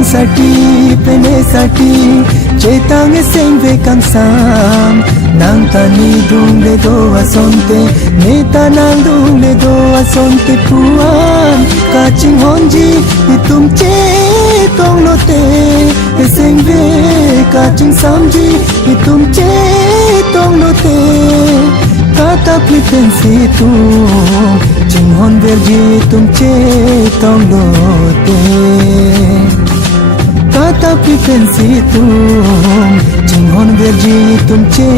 साठी पेनेसाठी चेतांगे सेंगे कांगसाम nang tani dung le do asonte neta nang dung le do asonte puan ka ching honji itum che tong lo te seng ve ka ching samji itum che tong lo te ka ta pliten si tu ching hon verji tum che tong lo te kata pliten si tu ching hon verji tum che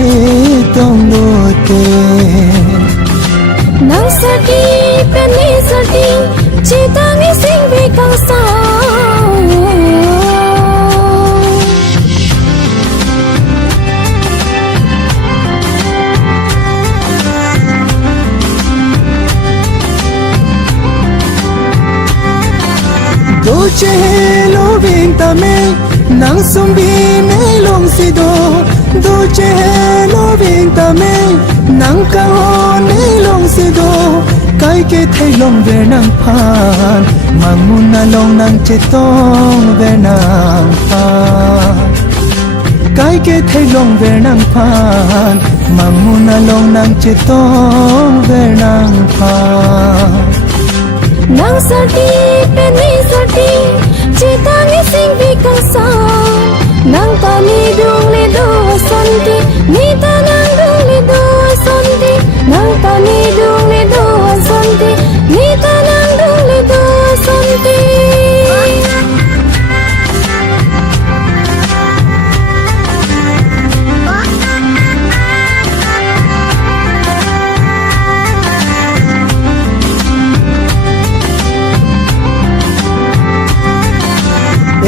tong lo te nang sati peni sati chitang sing ve kang sa do che lo ving ta me nang sum bi me long si do che lo ving ta me nang ka ho ne long si do kai ke thai long ve nang phan mang mun na long nang che tong ve nang phan kai ke thai long ve nang phan mang mun na long nang che tong ve nang phan nang sati peni sati chitang sing ve kang sa nang ta ni dung le do santi ni ta nang dung le do santi nang ta ni dung le do santi ni ta nang dung le do santi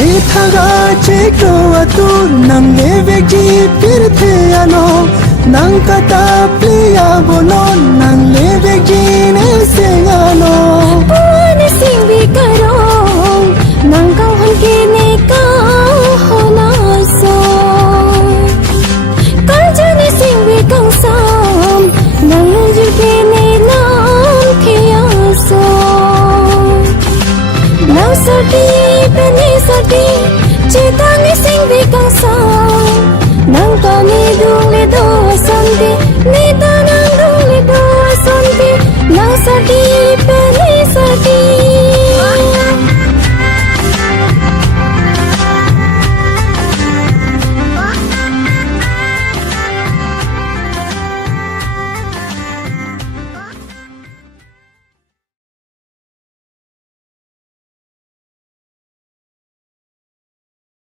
e thaga chekro atu nang le veki pir the ano nang kata pliya bolo nang le veki ne sengano puan sing vi karo nang kang han ke ne ka ho na so kal jani sing vi kang sam nang lu ju ke ne nam thia so nang sati peni sati chitang sing vi kang sam